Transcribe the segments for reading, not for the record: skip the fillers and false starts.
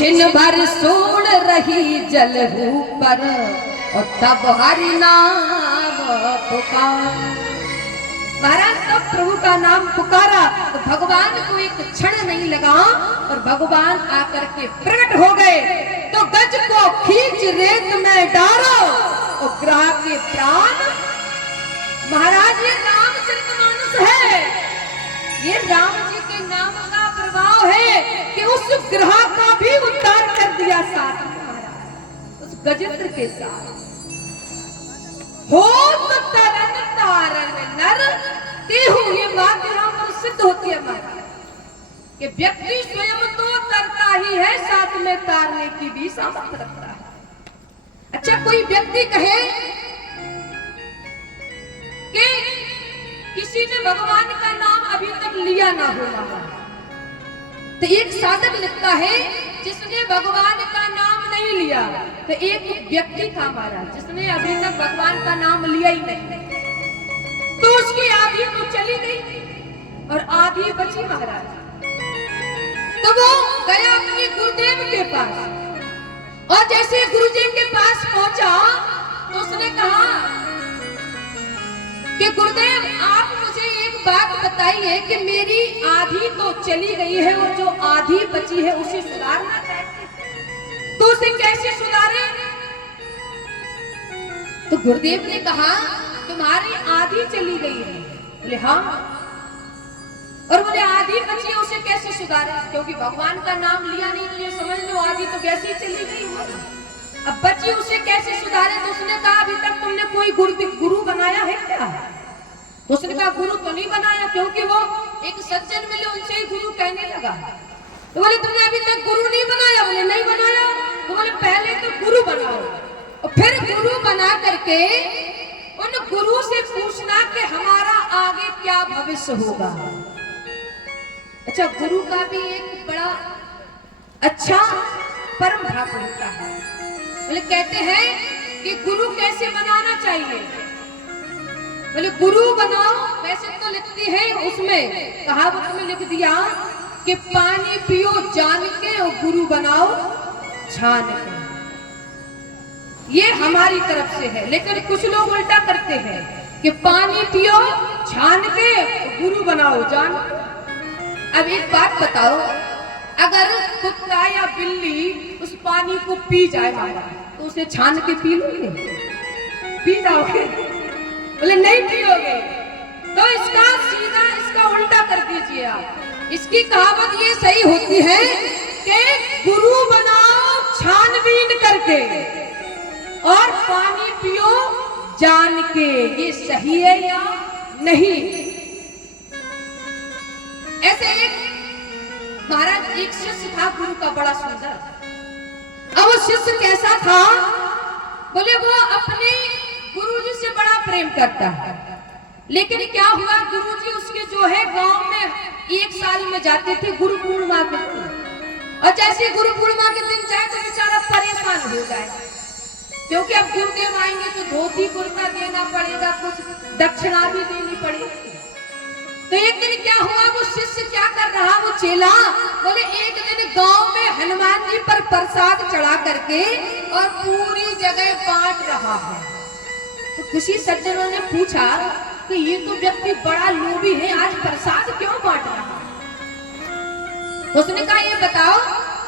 छिन भर सोड़ रही जल ऊपर और तब हरि नाम पुकार। महाराज तब प्रभु का नाम पुकारा तो भगवान को एक क्षण नहीं लगा और भगवान आकर के प्रकट हो गए। तो गज को खींच रेत में डालो और ग्रह के प्राण। महाराज ये रामचरितमानस है, ये राम जी के नाम का प्रभाव है कि उस ग्रह का भी उद्धार कर दिया साथ में महाराज उस गजेंद्र के साथ। हो तरन तारन नर तेहु, ये बात यहाँ पर सिद्ध होती है महाराज कि व्यक्ति स्वयं तो तरता ही है, साथ में तारने की भी सामर्थ्य रखता है। अच्छा कोई व्यक्ति कहे कि किसी ने भगवान का नाम अभी तक लिया ना हो, तो एक साधक लिखता है जिसने भगवान का नाम नहीं लिया, तो एक व्यक्ति था महाराज जिसने अभी तक भगवान का नाम लिया ही नहीं, तो उसकी आधी तो चली गई और आधी बची महाराज। तो वो गया अपने गुरुदेव के पास और जैसे गुरुदेव के पास पहुंचा तो उसने कहा कि गुरुदेव आप मुझे एक बात बताइए कि मेरी आधी तो चली गई है और जो आधी बची है उसे सुधारना चाहिए, तो उसे कैसे सुधारे? तो गुरुदेव ने कहा तुम्हारी आधी चली गई है। बोले हाँ, और बोले आधी बची है उसे कैसे सुधारे? क्योंकि भगवान का नाम लिया नहीं तो ये समझ लो आधी तो वैसे ही चली गई है, अब बची उसे कैसे सुधारे? तो उसने कहा अभी तक तुमने कोई गुरु बनाया है क्या? तो उसने कहा गुरु तो नहीं बनाया, क्योंकि वो एक सज्जन मिले उनसे ही गुरु कहने लगा। तो बोले तुमने अभी तक गुरु नहीं बनाया? बोले नहीं बनाया। तो बोले पहले तो गुरु बनाओ और फिर गुरु बना करके उन गुरु से पूछना कि हमारा आगे क्या भविष्य होगा। अच्छा गुरु का भी एक बड़ा अच्छा परम भाग होता है। बोले कहते हैं कि गुरु कैसे बनाना चाहिए? बोले गुरु बनाओ, वैसे तो लिखती है उसमें कहावत में लिख दिया कि पानी पियो जान के और गुरु बनाओ छान के। ये हमारी तरफ से है, लेकिन कुछ लोग उल्टा करते हैं कि पानी पियो छान के गुरु बनाओ जान। अब एक बात बताओ, अगर कुत्ता या बिल्ली उस पानी को पी जाए तो उसे छान के पी लोगे? पी जाओगे? बोले नहीं पियोगे। तो इसका सीधा इसका उल्टा कर दीजिए आप। इसकी कहावत ये सही होती है कि गुरु बनाओ छानबीन करके और पानी पियो जान के। ये सही है या नहीं? ऐसे एक महाराज एक शिष्य था गुरु का बड़ा सुंदर। अब वो शिष्य कैसा था? बोले वो अपने गुरुजी से बड़ा प्रेम करता है, लेकिन क्या हुआ गुरुजी उसके जो है गांव में एक साल में जाते थे गुरु पूर्णिमा के दिन, और जैसे गुरु पूर्णिमा के दिन जाए तो बेचारा परेशान हो जाए, क्योंकि अब गुरुदेव आएंगे तो धोती कुर्ता देना पड़ेगा, कुछ दक्षिणा भी देनी पड़ेगी। तो एक दिन क्या हुआ, वो शिष्य क्या कर रहा, वो चेला बोले एक दिन गांव में हनुमान जी पर प्रसाद चढ़ा करके और पूरी जगह बांट रहा है। तो किसी सज्जनों ने पूछा कि ये तो व्यक्ति बड़ा लोभी है, आज प्रसाद क्यों बांट रहा है? उसने कहा ये बताओ,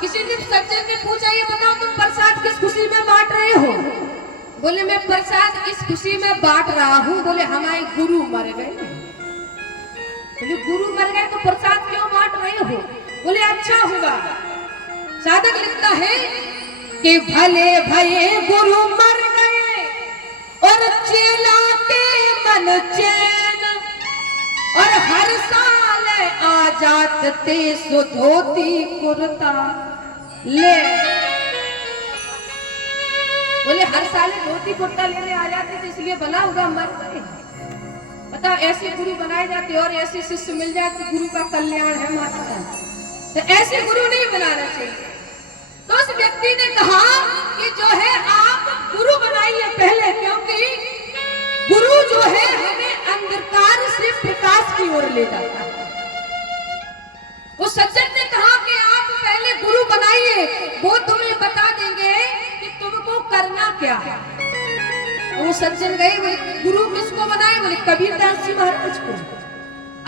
किसी ने सज्जन ने पूछा ये बताओ तुम प्रसाद किस खुशी में बांट रहे हो? बोले मैं प्रसाद इस खुशी में बांट रहा हूँ, बोले हमारे गुरु मर गए। बोले गुरु मर गए तो प्रसाद क्यों बांट रहे हो? बोले अच्छा हुआ। साधक लिखता है कि भले भये गुरु मर गए और चेला के मन चैन, और हर साल आ जाते सो धोती कुर्ता ले। बोले हर साल धोती कुर्ता लेने आ जाते थे, इसलिए भला होगा मर गए। बताओ ऐसे गुरु बनाए जाते और ऐसे शिष्य मिल जाए तो गुरु का कल्याण है माता। तो ऐसे गुरु नहीं बनाना चाहिए। तो उस व्यक्ति ने कहा कि जो है आप गुरु बनाइए पहले, क्योंकि गुरु जो है हमें अंधकार से प्रकाश की ओर ले जाता है। वो सज्जन ने कहा कि आप पहले गुरु बनाइए। वो सज्जन गए, बोले गुरु किसको बनाए? बोले कबीरदास जी महाराज को।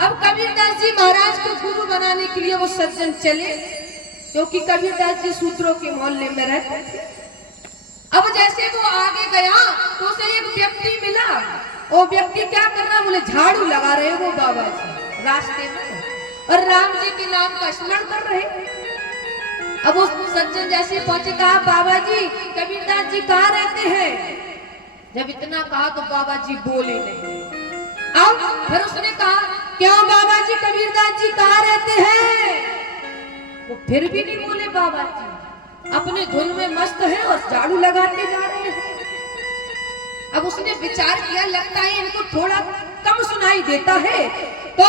अब कबीरदास जी महाराज को गुरु बनाने के लिए वो सज्जन चले, क्योंकि कबीरदास जी सूत्रों के मोहल्ले में रहते थे। अब जैसे वो आगे गया तो उसे एक व्यक्ति मिला। वो व्यक्ति क्या कर रहा? बोले झाड़ू लगा रहे वो बाबा जी रास्ते में, और राम जी के नाम का स्मरण कर रहे। अब वो सज्जन जैसे पहुंचे, कहा बाबा जी कबीरदास जी कहाँ रहते हैं? जब इतना कहा तो बाबा जी बोले नहीं। अब फिर उसने कहा क्यों बाबा जी कबीरदास जी कहाँ रहते हैं? वो फिर भी नहीं बोले। बाबा जी अपने धुन में मस्त है और झाड़ू लगाते जा रहे हैं। अब उसने विचार किया, लगता है इनको थोड़ा कम सुनाई देता है, तो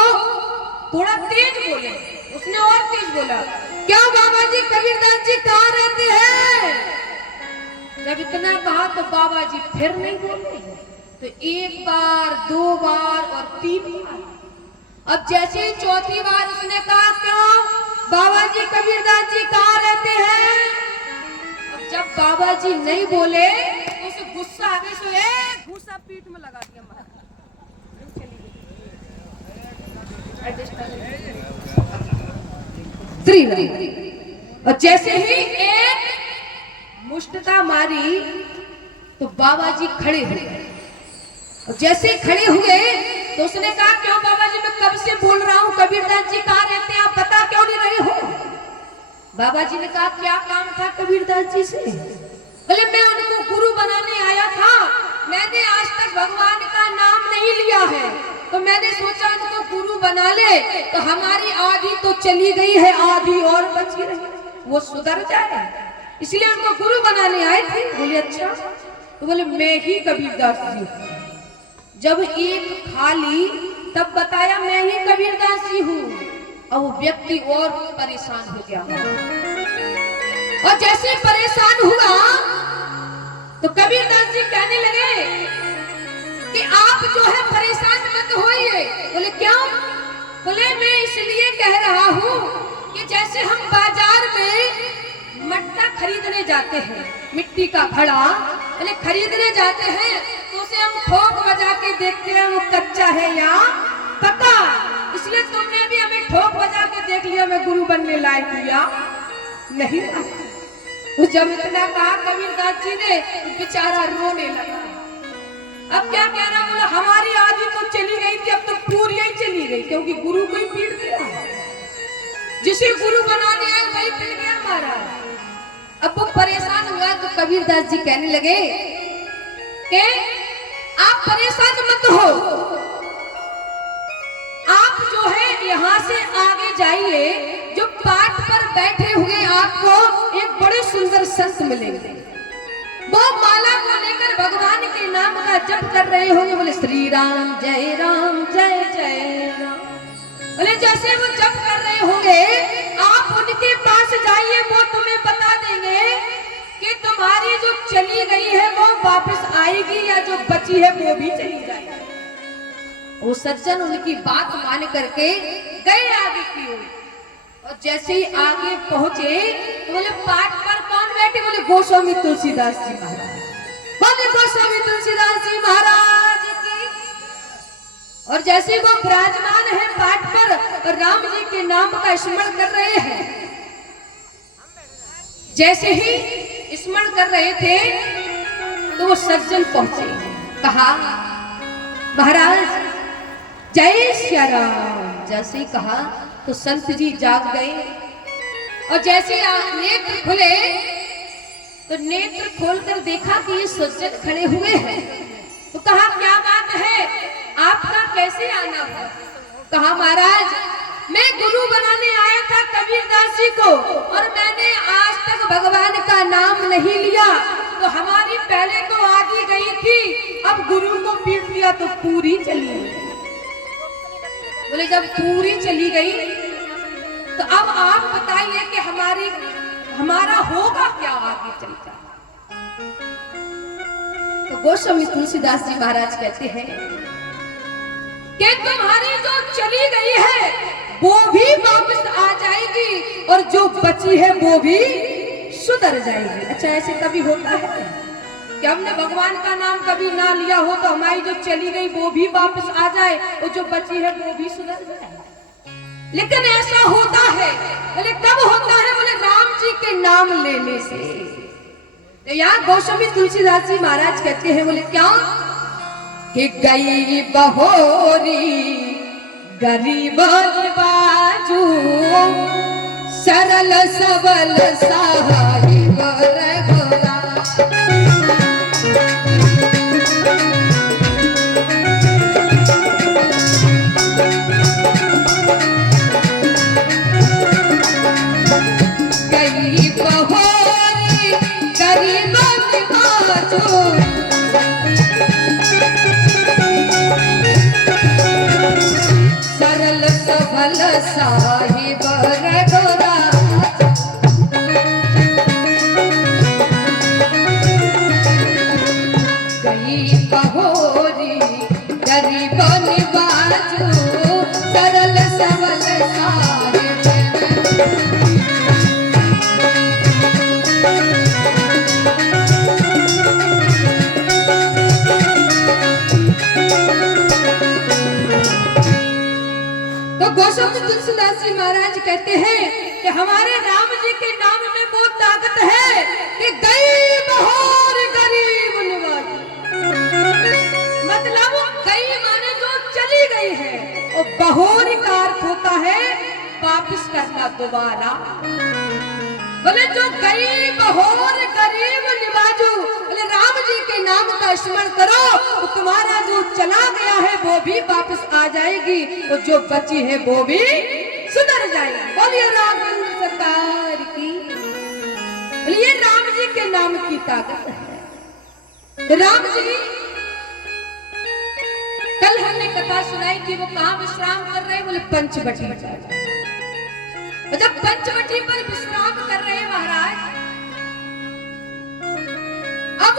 थोड़ा तेज बोले। उसने और तेज बोला, क्या बाबा जी कबीरदास जी कहाँ रहते हैं? जब इतना कहा तो बाबा जी फिर नहीं बोले। तो एक बार, दो बार और तीन बार। अब जैसे ही चौथी बार उसने कहा क्यों बाबा जी कबीरदास जी कहाँ रहते हैं? अब जब बाबा जी नहीं बोले तो उसे गुस्सा आ गया, घूसा पीठ में लगा दिया। और जैसे ही एक मुष्टता मारी तो बाबा जी खड़े हुए। और जैसे खड़े हुए तो उसने कहा क्यों बाबा जी मैं कब से बोल रहा हूँ कबीरदास जी कहाँ रहते हैं, आप बता क्यों नहीं रहे हो? बाबा जी ने कहा क्या काम था कबीरदास जी से? बोले मैं उनको गुरु बनाने आया था, मैंने आज तक भगवान का नाम नहीं लिया है, तो मैंने सोचा उनको गुरु बना ले तो हमारी आधी तो चली गई है, आधी और बची रही, वो सुधर जाए, इसलिए उनको गुरु बनाने आए थे। बोले अच्छा, तो बोले मैं ही कबीरदास जी हूँ। जब एक खाली तब बताया मैं ही कबीरदास जी हूँ। और वो व्यक्ति और परेशान हो गया। और जैसे परेशान हुआ तो कबीरदास जी कहने लगे कि आप जो है परेशान मत होइए। बोले क्यों? बोले मैं इसलिए कह रहा हूँ कि जैसे हम बाजार में मट्टा खरीदने जाते हैं, मिट्टी का घड़ा बोले खरीदने जाते हैं, तो उसे हम ठोक बजा के देखते हैं वो कच्चा है या पका। इसलिए तुमने भी हमें ठोक बजा के देख लिया मैं गुरु बनने लायक हूँ या नहीं। वो जब इतना कहा कबीरदास जी ने बेचारा रोने लगा। अब क्या कह रहा? बोला हमारी आधी तो चली गई थी, अब तो पूरी ही चली गई, क्योंकि गुरु को ही पीट दिया। जिसे गुरु बनाने आए वही पीट गया महाराज। अब वो परेशान हुआ तो कबीरदास जी कहने लगे कि आप परेशान मत हो, आप जो है यहाँ से आगे जाइए, जो पाठ पर बैठे हुए आपको एक बड़े सुंदर संत मिलेंगे, वो माला को लेकर भगवान के नाम का जप कर रहे होंगे। बोले श्री राम जय जय राम। बोले जैसे वो जप कर रहे होंगे आप उनके पास जाइए, वो तुम्हें बता देंगे कि तुम्हारी जो चली गई है वो वापस आएगी या जो बची है वो भी चली जाएगी। वो सज्जन उनकी बात मान करके गए आगे की ओर। और जैसे ही आगे पहुंचे तो बोले पाठ पर कौन बैठे? बोले गोस्वामी तुलसीदास जी महाराज। बोले गोस्वामी तुलसीदास जी महाराज की। और जैसे वो विराजमान है पाठ पर और राम जी के नाम का स्मरण कर रहे हैं, जैसे ही स्मरण कर रहे थे तो वो सज्जन पहुंचे। कहा महाराज जय श्री राम। जैसे ही कहा तो संत जी जाग गए। और जैसे नेत्र खुले तो नेत्र खोलकर देखा कि ये सज्जन खड़े हुए हैं। तो कहा क्या बात है, आपका कैसे आना हुआ? कहा महाराज मैं गुरु बनाने आया था कबीरदास जी को, और मैंने आज तक भगवान का नाम नहीं लिया, तो हमारी पहले तो आधी गई थी, अब गुरु को पीट दिया तो पूरी चली गई। बोले जब पूरी चली गई तो अब आप बताइए कि हमारा होगा क्या आगे चलकर? तो गोस्वामी तुलसीदास जी महाराज कहते हैं कि तुम्हारी जो चली गई है वो भी वापस आ जाएगी और जो बची है वो भी सुधर जाएगी। अच्छा ऐसे कभी होता है कि हमने भगवान का नाम कभी ना लिया हो तो हमारी जो चली गई वो भी वापस आ जाए और जो बची है वो भी सुधर जाए। लेकिन ऐसा होता है, बोले कब होता है? बोले राम जी के नाम लेने से। तो यहाँ गोस्वामी तुलसीदास जी महाराज कहते हैं, बोले क्या कि गई बहोरी गरीब बाजू सरल सबल साहिब रघुरा। गई बहोरी गरीब बाजू सरल सबल साहिब रघुरा। गई बहोरी गरीब बाजू सरल सबल साहिब। तो गोस्वामी तुलसीदास जी महाराज कहते हैं कि हमारे राम जी के नाम में वो ताकत है कि गई बहोर गरीब निवाज। मतलब गई माने जो चली गई है, और बहोर का अर्थ होता है वापस करना दोबारा। बोले जो गई बहोर गरीब निवाजू, बोले राम जी के नाम का स्मरण करो तो तुम्हारा जो चला गया है वो भी वापस आ जाएगी और जो बची है वो भी सुधर जाएगी। बोलिए राघवेंद्र सरकार की। ये राम जी के नाम की ताकत है। तो राम जी, कल हमने कथा सुनाई कि वो कहाँ विश्राम कर रहे हैं? बोले पंचवटी पर। जब पंचवटी पर विश्राम कर रहे हैं महाराज, अब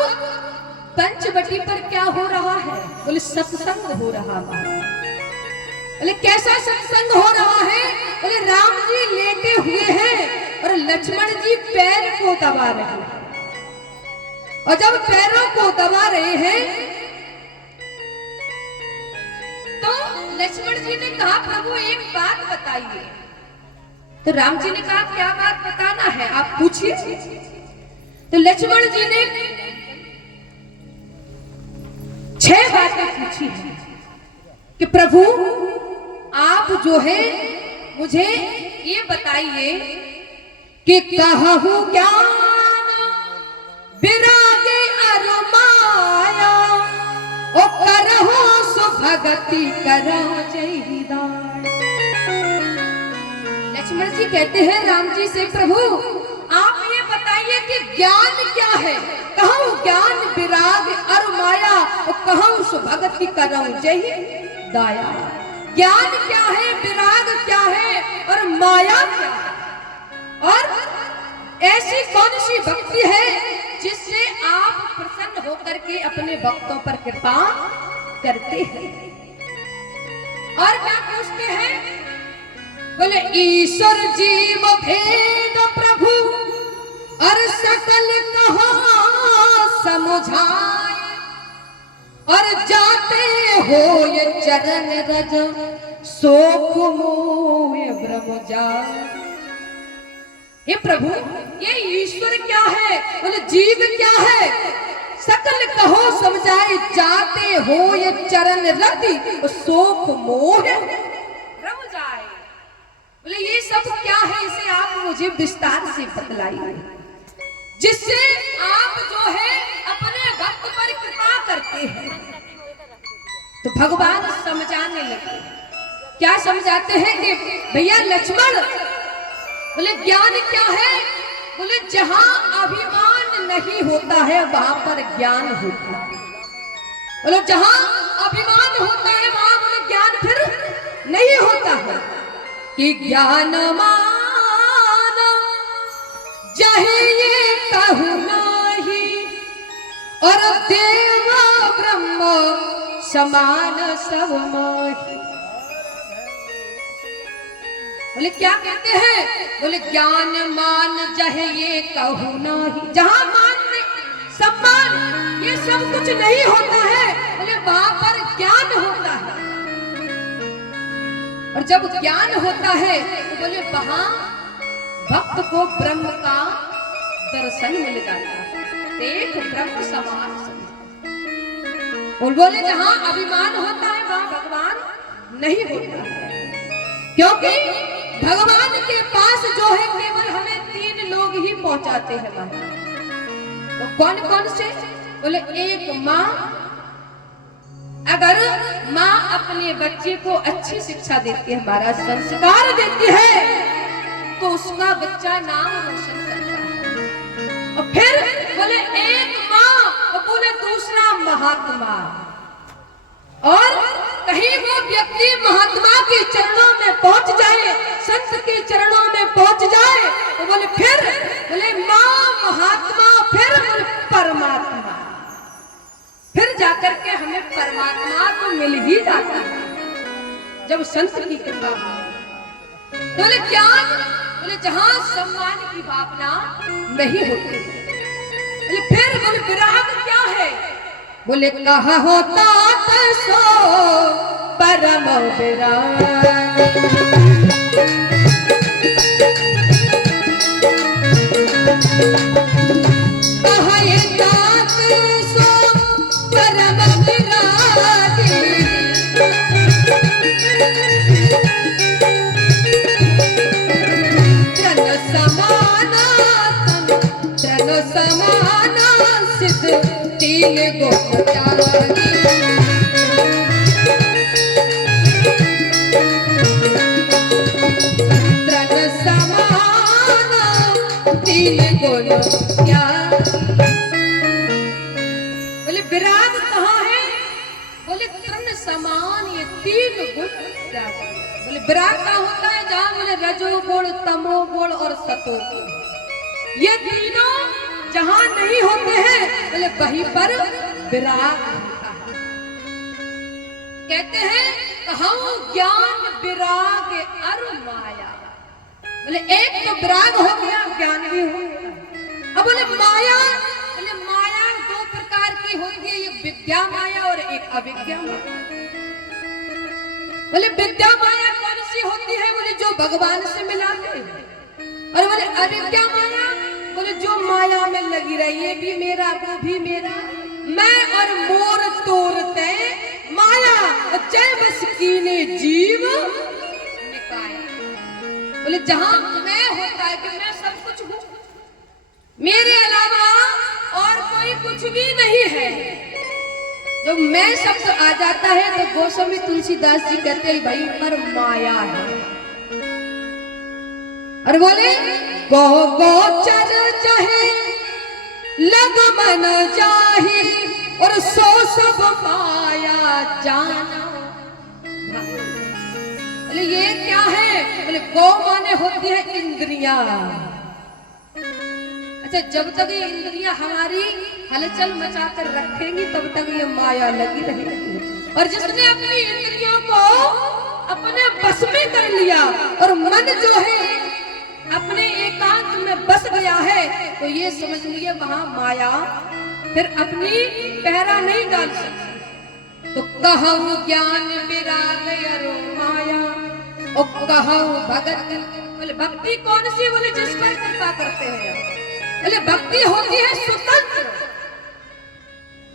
पंचवटी पर क्या हो रहा है? बोले सत्संग हो रहा है। बोले कैसा सत्संग हो रहा है? बोले राम जी लेटे हुए हैं और लक्ष्मण जी पैर को दबा रहे हैं। और जब पैरों को दबा रहे हैं तो लक्ष्मण जी ने कहा प्रभु एक बात बताइए। तो राम जी ने कहा क्या बात बताना है, आप पूछिए। तो लक्ष्मण जी ने 6 बातें पूछी हैं कि प्रभु आप जो है मुझे ये बताइए कि कहूं ज्ञान विरागे अरमाया ओ करहु सुभगति करो जयदान। लक्ष्मण जी कहते हैं राम जी से, प्रभु आप ये बताइए कि ज्ञान क्या है? कहूं ज्ञान विराग और माया और कहूं सुभगति करऊं जय दाया। ज्ञान क्या है, विराग क्या है और माया क्या है? और ऐसी कौन सी भक्ति है जिससे आप प्रसन्न होकर के अपने भक्तों पर कृपा करते हैं? और क्या पूछते हैं? बोले ईश्वर जीव भेद प्रभु और सकल कहो समझाए और जाते हो ये चरण रज सोख मोह ब्रह्म जाए। हे प्रभु ये ईश्वर क्या है? बोले जीव क्या है? सकल कहो समझाए जाते हो ये चरण रति सोख मोह ब्रह्म जाए। बोले ये सब क्या है, इसे आप मुझे विस्तार से बतलाइए जिससे आप जो है अपने भक्त पर कृपा करते हैं। तो भगवान समझाने लगे। क्या समझाते हैं कि भैया लक्ष्मण, बोले ज्ञान क्या है? बोले जहां अभिमान नहीं होता है वहां पर ज्ञान होता है। बोले जहां अभिमान होता है वहां बोले ज्ञान फिर नहीं होता है। कि ज्ञान मान चाहिए कहू नाही और देव ब्रह्म समान सब माही। बोले क्या कहते हैं? बोले ज्ञान मान जहे ये कहू नाही। जहां मान सम्मान, ये सब कुछ नहीं होता है। बोले वहां पर ज्ञान होता है, और जब ज्ञान होता है तो बोले वहां भक्त को ब्रह्म का दर्शन मिल जाता है, एक ब्रह्म समान। और बोले जहां अभिमान होता है वहां भगवान नहीं होता है, क्योंकि भगवान के पास जो है केवल हमें 3 लोग ही पहुंचाते हैं वहां। तो कौन कौन से? बोले एक माँ, अगर माँ अपने बच्चे को अच्छी शिक्षा देती है, हमारा संस्कार देती है, तो उसका बच्चा नाम रोशन करता है। और फिर बोले एक माँ, और बोले दूसरा महात्मा। और कहीं वो व्यक्ति महात्मा के चरणों में पहुंच जाए, संत के चरणों में पहुंच जाए, तो बोले फिर बोले माँ महात्मा, फिर बोले परमात्मा, फिर जाकर के हमें परमात्मा तो मिल ही जाता है जब संत की कृपा हो। बोले ज्ञान, बोले जहां सम्मान की भावना नहीं होती। बोले फिर बोले विराग क्या है? बोले कहा होता सो परम विराग, कहा ये तात सो परम विराग, तन समाना तन समाना सिद्ध 3 गुण त्यागी, तन समाना 3 गुण त्यागी। बोले विराग कहाँ है? बोले तन समान ये 3 गुण त्यागी। बोले विराग का होता है जहां बोले रजोगुण, तमोगुण और सतोगुण, ये तीनों जहां नहीं होते हैं, बोले वहीं पर विराग होता है। कहते हैं कहां ज्ञान विराग अरु माया। बोले एक तो विराग हो गया, ज्ञान भी हो गया। अब बोले माया, बोले माया 2 प्रकार की होती है, एक विद्या माया और एक अविद्या माया। बोले विद्या माया कौन सी होती है? बोले जो भगवान से मिलाते हैं। और बोले अविद्या माया, बोले जो माया में लगी रही, ये भी मेरा वो भी मेरा, मैं और मोर तोड़ते माया, जय बस कीने जीव निकाया। बोले जहां मैं होता है कि मैं सब कुछ हूं, मेरे अलावा और कोई कुछ भी नहीं है। जब मैं शब्द आ जाता है तो गोस्वामी तुलसीदास जी कहते हैं भाई पर माया है। और बोले गो गोचर चाहे लग मन चाहे, और सो सब माया जाना। बोले ये क्या है? बोले गो माने होती है इंद्रियां। अच्छा, जब तक ये इंद्रियां हमारी हलचल मचाकर रखेंगी तब तक ये माया लगी रहेगी। और जिसने अपनी इंद्रियों को अपने बस में कर लिया और मन जो है अपने एकांत में बस गया है, तो ये समझ लिए वहां माया फिर अपनी पहरा नहीं डाल सकती। तो कहूं ज्ञान विराग अरु माया, और कहूं भगत। बोले भक्ति कौन सी? बोले जिस पर कृपा करते हैं। बोले भक्ति होती है स्वतंत्र।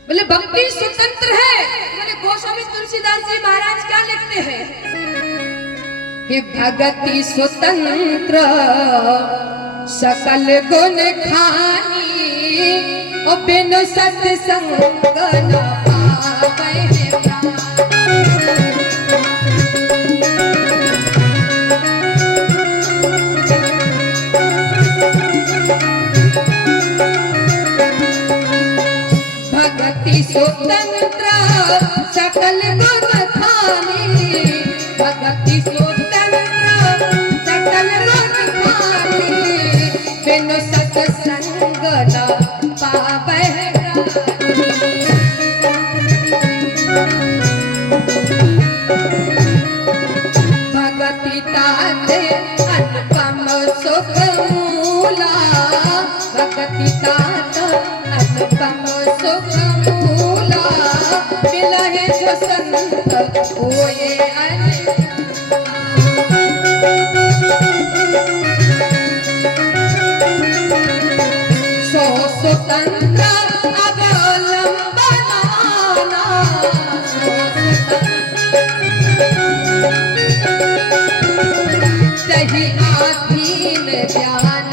बोले भक्ति स्वतंत्र है। बोले गोस्वामी तुलसीदास जी महाराज क्या लिखते हैं कि भगति स्वतंत्र सकल गुण खानी, और बिन सत्संग न पावै प्राण। भगति स्वतंत्र सकल गुण खानी, भगति स्वतंत्र सकल गुण खानी, बिन सत्संग न पावै भगति ताते अनुपम सुख मूला, भगति साथ अनुपम सुख मूला मिलहि जो संत होए सो स्वतंत्र अवलंबनाना सही आधीन ज्ञान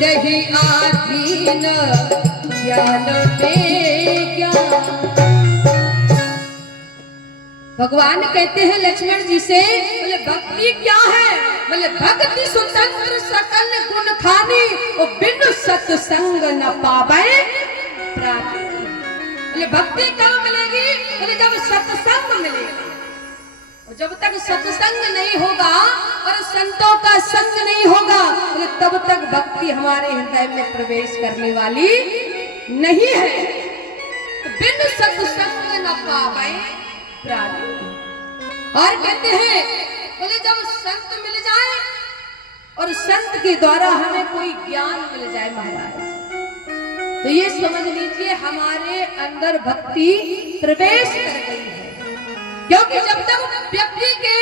दही आधीन ज्ञान भगवान कहते हैं लक्ष्मण जी से, बोले भक्ति क्या है? बोले भक्ति स्वतंत्र सकल गुण खानी और बिनु सत्संग न पावे प्राप्ति। बोले भक्ति कब मिलेगी? बोले जब सत्संग मिलेगा। और जब तक सत्संग नहीं होगा और संतों का संग नहीं होगा, बोले तब तक भक्ति हमारे हृदय में प्रवेश करने वाली नहीं है। बिनु सत्संग न पावे प्राप्ति। और कहते हैं, बोले जब संत मिल जाए और संत के द्वारा हमें कोई ज्ञान मिल जाए महाराज, तो ये समझ लीजिए हमारे अंदर भक्ति प्रवेश कर गई है। क्योंकि जब तक व्यक्ति के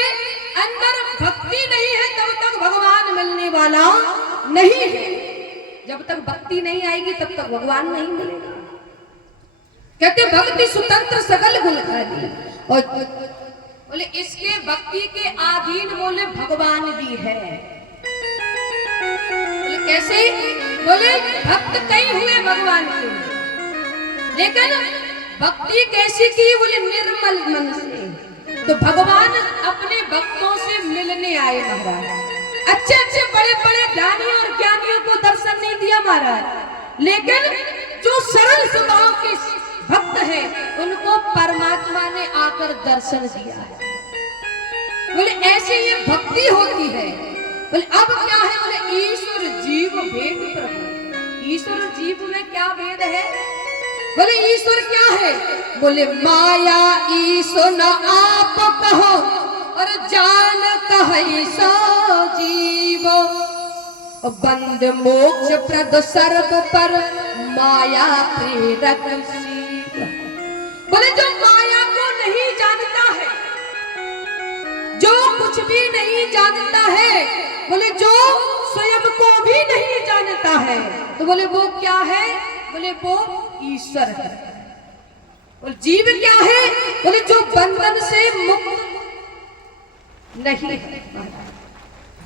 अंदर भक्ति नहीं है तब तक भगवान मिलने वाला नहीं है। जब तक भक्ति नहीं आएगी तब तक भगवान नहीं मिलेगा। कहते भक्ति स्वतंत्र सकल गुण खानी, और बोले इसके भक्ति के अधीन बोले भगवान भी है। बोले कैसे? बोले भक्त कई हुए भगवान के, लेकिन भक्ति कैसी की? बोले निर्मल मन से। तो भगवान अपने भक्तों से मिलने आए महाराज। अच्छे अच्छे बड़े बड़े ज्ञानियों और ज्ञानियों को दर्शन नहीं दिया महाराज, लेकिन जो सरल स्वभाव के भक्त है उनको परमात्मा ने आकर दर्शन दिया है। बोले ऐसे ये भक्ति होती है। बोले अब क्या है? बोले ईश्वर जीव भेद प्रभु। ईश्वर जीव में क्या भेद है? बोले ईश्वर क्या है? बोले माया ईश्वर न आप कहो और जान कहे सो जीव, बंद मोक्ष प्रद सर्व पर माया प्रेरक। बोले जो माया को नहीं जानता है, जो कुछ भी नहीं जानता है, बोले जो स्वयं को भी नहीं जानता है, तो बोले वो क्या है? बोले वो ईश्वर है। बोले जीव क्या है? बोले जो बंधन से मुक्त नहीं है।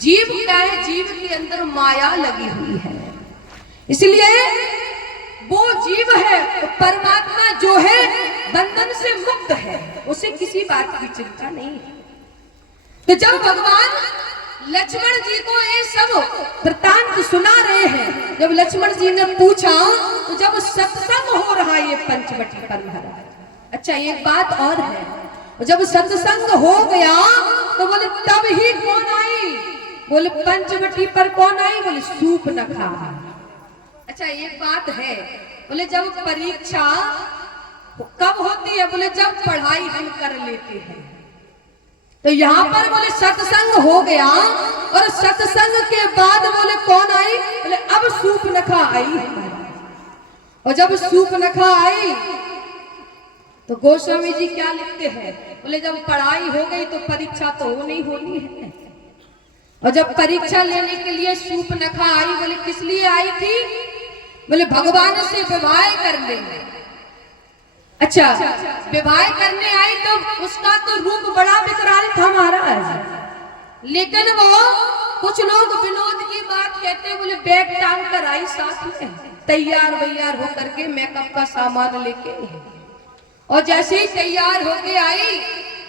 जीव क्या है? जीव के अंदर माया लगी हुई है, इसलिए वो जीव है। तो परमात्मा जो है बंधन से मुक्त है, उसे किसी बात की चिंता नहीं है। तो जब भगवान लक्ष्मण जी को ये सब वृत्तांत सुना रहे हैं, जब लक्ष्मण जी ने पूछा, तो जब सत्संग हो रहा है ये पंचवटी पर महाराज। अच्छा एक बात और है, जब सत्संग हो गया तो बोले तब ही कौन आई? बोले पंचवटी पर कौन आई? बोले सूर्पनखा। अच्छा एक बात है, बोले जब परीक्षा कब होती है? बोले जब पढ़ाई हम कर लेते हैं। तो यहाँ पर बोले सत्संग हो गया और सत्संग के बाद बोले कौन आई? बोले अब सूर्पनखा आई। और जब सूर्पनखा आई तो गोस्वामी जी क्या लिखते हैं? बोले जब पढ़ाई हो गई तो परीक्षा तो होनी होनी है। और जब परीक्षा लेने के लिए सूर्पनखा आई, बोले किस लिए आई थी? बोले भगवान से विवाह करने। अच्छा विवाह करने आई तो उसका तो रूप बड़ा विकराल था महाराज, लेकिन वो कुछ लोग विनोद की बात कहते हैं, बोले बैग टांग कर आई साथ में, तैयार वैयार होकर के मेकअप का सामान लेके, और जैसे ही तैयार होके आई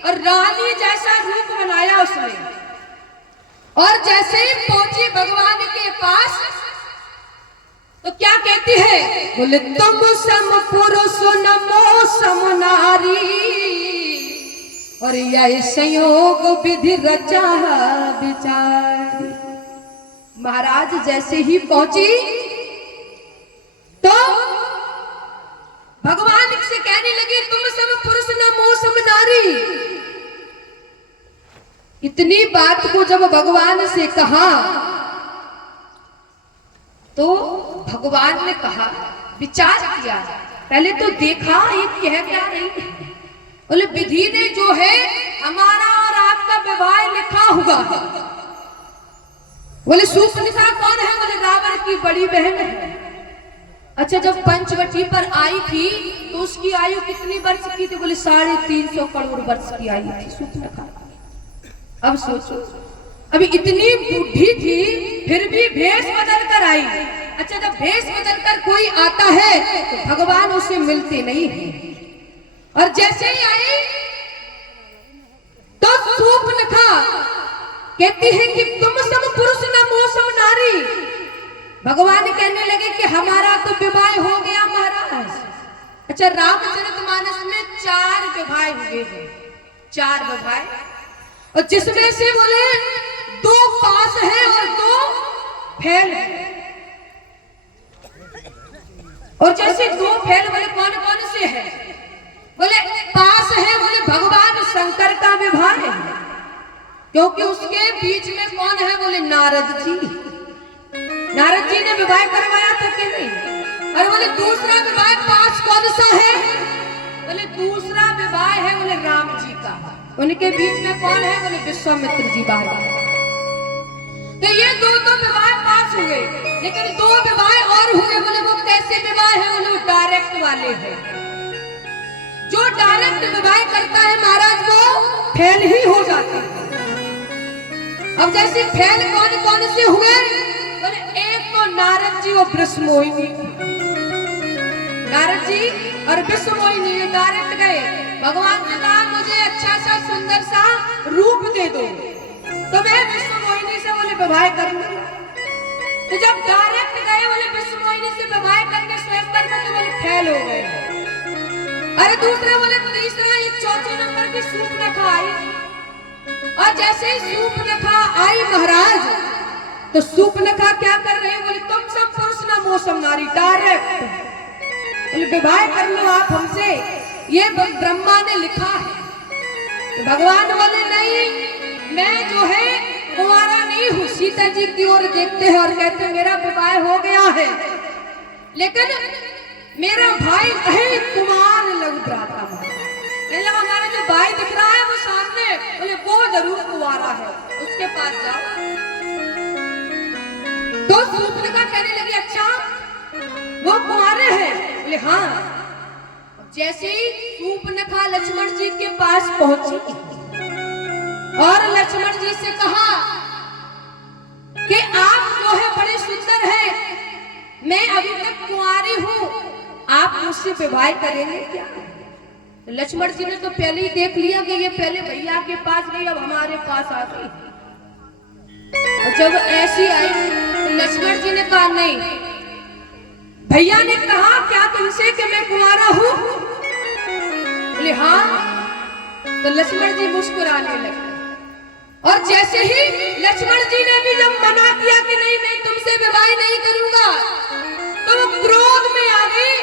और रानी जैसा रूप बनाया उसने, और जैसे ही पहुंची भगवान के पास तो क्या कहती है? बोले तुम सम पुरुष नमो सम नारी, और यह संयोग विधि रचा विचारी। महाराज जैसे ही पहुंची तो भगवान से कहने लगे तुम सब पुरुष नमो सम नारी। इतनी बात को जब भगवान से कहा तो भगवान ने कहा, विचार किया, पहले तो देखा ये कह क्या रही है। बोले विधि ने जो है हमारा और आपका विवाह लिखा हुआ है। बोले शूर्पणखा कौन है? बोले रावण की बड़ी बहन है। अच्छा, जब पंचवटी पर आई थी तो उसकी आयु कितनी वर्ष की थी? बोले 350 करोड़ वर्ष की आयु थी शूर्पणखा। अब सोचो, अभी इतनी बूढ़ी थी फिर भी भेष बदल कर आई। अच्छा, जब भेष बदल कर कोई आता है तो भगवान उसे मिलते नहीं है। और जैसे ही आई तो शूर्पणखा कहती है कि तुम सब पुरुष न मोसम नारी। भगवान कहने लगे कि हमारा तो विवाह हो गया महाराज। अच्छा, रामचरितमानस में 4 विवाह हुए हैं, 4 विवाह, और जिसमें से बोले 2 पास है और 2 फेल है। और जैसे 2 फेल बोले कौन कौन से है? बोले पास है, बोले भगवान शंकर का विवाह है, क्योंकि उसके बीच में कौन है? बोले नारद जी। नारद जी ने विवाह करवाया था कि नहीं? और बोले दूसरा विवाह पास कौन सा है? बोले दूसरा विवाह है बोले राम जी का, उनके बीच में कौन है? बोले विश्वामित्र जी बाहर। तो ये 2 विवाह पास हुए, लेकिन 2 विवाह और हुए। बोले वो कैसे विवाह है? बोले वो डायरेक्ट वाले हैं। जो डायरेक्ट विवाह करता है महाराज वो फेल ही हो जाता है। अब जैसे फेल कौन कौन से हुए? बोले एक तो नारद जी और विश्वमोहिनी। नारद जी और विश्वमोहिनी डायरेक्ट गए, भगवान ने कहा मुझे अच्छा सा सुंदर सा रूप दे दो, तो मैं विश्वमोहिनी से बोले विवाह करूंगा। तो जब डायरेक्ट गए बोले विश्वमोहिनी से विवाह करके स्वयंवर में, तो बोले फेल हो गए। अरे दूसरा बोले तीसरा, ये 4 नंबर की शूर्पणखा आई। और जैसे ही शूर्पणखा आई महाराज, तो शूर्पणखा क्या कर रही है? बोले तुम सब पुरुष न मोसम नारी, डायरेक्ट बोले विवाह कर लो आप हमसे, ये ब्रह्मा ने लिखा है। तो भगवान बोले नहीं, मैं जो है कुंवारा नहीं हूँ। सीता जी की ओर देखते हैं और कहते हैं मेरा विवाह हो गया है, लेकिन मेरा भाई है कुमार लघु भ्राता। हमारा जो भाई दिख रहा है वो सामने, बोले वो जरूर कुंवारा है, उसके पास जाओ। तो शूर्पणखा कहने लगी अच्छा वो कुंवारे हैं? बोले हाँ। जैसे ही शूर्पणखा लक्ष्मण जी के पास पहुंची और लक्ष्मण जी से कहा कि आप जो है बड़े सुंदर हैं, मैं अभी तक कुंवारी हूँ, आप मुझसे विवाह करेंगे क्या? तो लक्ष्मण जी ने तो पहले ही देख लिया कि ये पहले भैया के पास गई, अब हमारे पास आ गई। और जब ऐसी आई तो लक्ष्मण जी ने कहा नहीं। भैया ने कहा क्या तुमसे कि मैं कुंवारा हूँ? बोले हाँ। तो लक्ष्मण जी मुस्कुराने लगे। और जैसे ही लक्ष्मण जी ने भी जब मना किया कि नहीं मैं तुमसे विवाह नहीं करूंगा, तो वो क्रोध में आ गई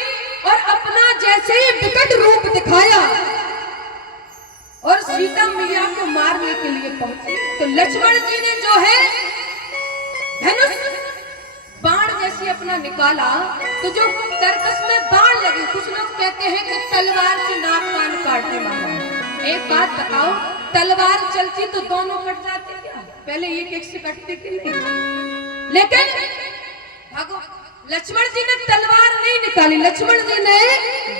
और अपना जैसे ही विकट रूप दिखाया और सीता मैया को मारने के लिए पहुंची। तो लक्ष्मण जी ने जो है धनुष बाण जैसे अपना निकाला, तो जो कर्कश में बाण लगे, कुछ लोग कहते हैं कि तलवार से नाक कान काटने मारा। एक बात बताओ, तलवार चलती तो दोनों कट जाते क्या? पहले एक से कटते कि नहीं? लेकिन लक्ष्मण जी ने तलवार नहीं निकाली, लक्ष्मण जी ने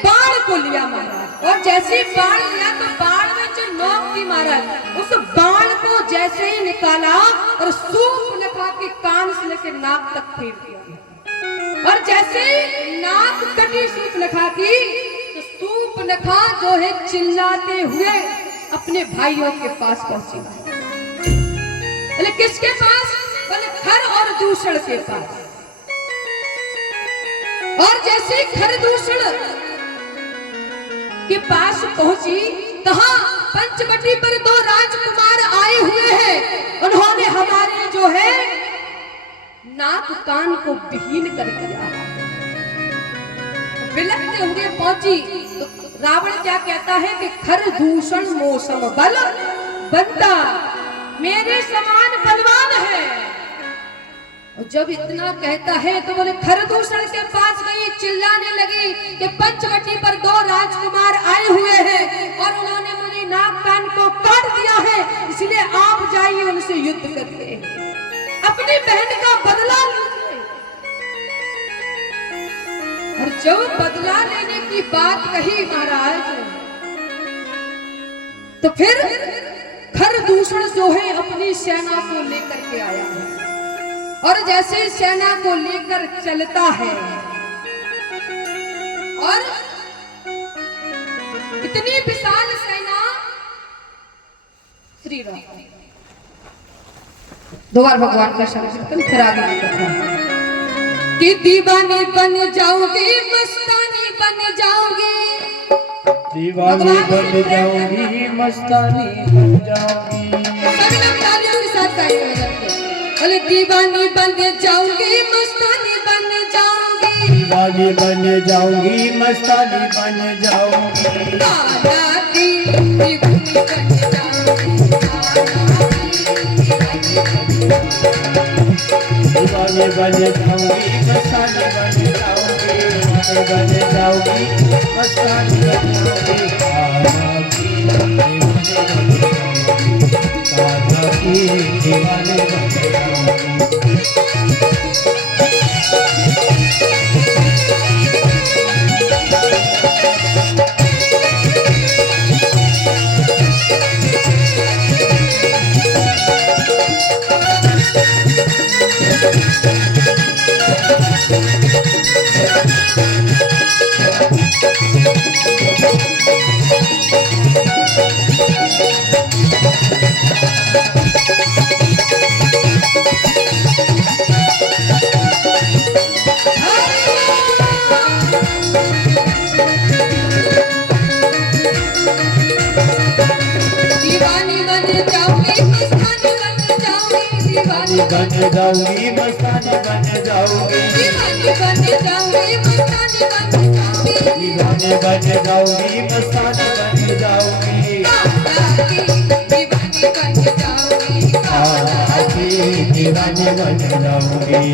बाण को लिया महाराज। और जैसे ही बाण लिया तो बाण में जो नोक थी महाराज, उस बाण को जैसे ही निकाला और शूर्पणखा के कान से लेकर नाक तक फेर दिया। और जैसे ही नाक कटी शूर्पणखा की, तो शूर्पणखा जो है चिल्लाते हुए अपने भाइयों के पास पहुंची। बोले किसके पास? बोले खर और दूषण के पास। और जैसे खरदूषण के पास पहुंची, कहा पंचवटी पर 2 राजकुमार आए हुए हैं, उन्होंने हमारे जो है नाक कान को विहीन कर दिया। बिलखते हुए पहुंची तो रावण क्या कहता है कि खरदूषण मौसम बल बनता, मेरे समान बलवान है। और जब इतना कहता है तो बोले खरदूषण के पास गई, चिल्लाने लगी कि पंचवटी पर 2 राजकुमार आए हुए हैं और उन्होंने मुझे नाक कान को काट दिया है, इसलिए आप जाइए उनसे युद्ध करके अपनी बहन का बदला लीजिए। और जब बदला लेने की बात कही महाराज, तो फिर खरदूषण जो है अपनी सेना को लेकर के आया है और जैसे सेना को लेकर चलता है और इतनी विशाल सेना, श्री राम दोबारा भगवान का शब्द फिर आगे की कथा कि दीवानी बन जाओगी, मस्तानी बन जाओगी, दीवानी बन जाऊंगी, मस्तानी बन जाऊंगी। सभी लोग तालियों के साथ गाएंगे। बोले दीवानी बन जाऊंगी, मस्तानी बन जाऊंगी, दीवानी बन जाऊंगी, मस्तानी बन जाऊंगी, काला की दीवानी बन जाऊंगी, दीवानी बन जाऊंगी, मस्तानी बन जाऊंगी, बन जाऊंगी, मस्तानी बन जाऊंगी, दीवानी बन जाऊंगी। बन जाऊंगी, मस्तानी बन जाऊंगी, दीवानी बन जाऊंगी, मस्तानी बन जाऊंगी, दीवानी बन जाऊंगी, मस्तानी बन जाऊंगी, दीवानी बन जाऊंगी, दीवानी बन जाऊंगी।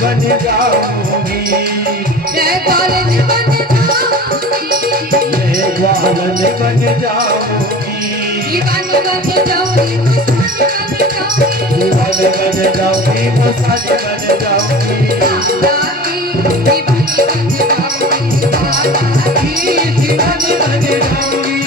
बन जाऊंगी, मैं ग्वालन बन जाऊंगी, मैं ग्वालन बन जाऊंगी, दीवानी बन जाऊंगी, मस्तानी बन जाऊंगी, दीवानी बन जाऊंगी, मस्तानी बन जाऊंगी, दीवानी बन जाऊंगी, दीवानी बन जाऊंगी।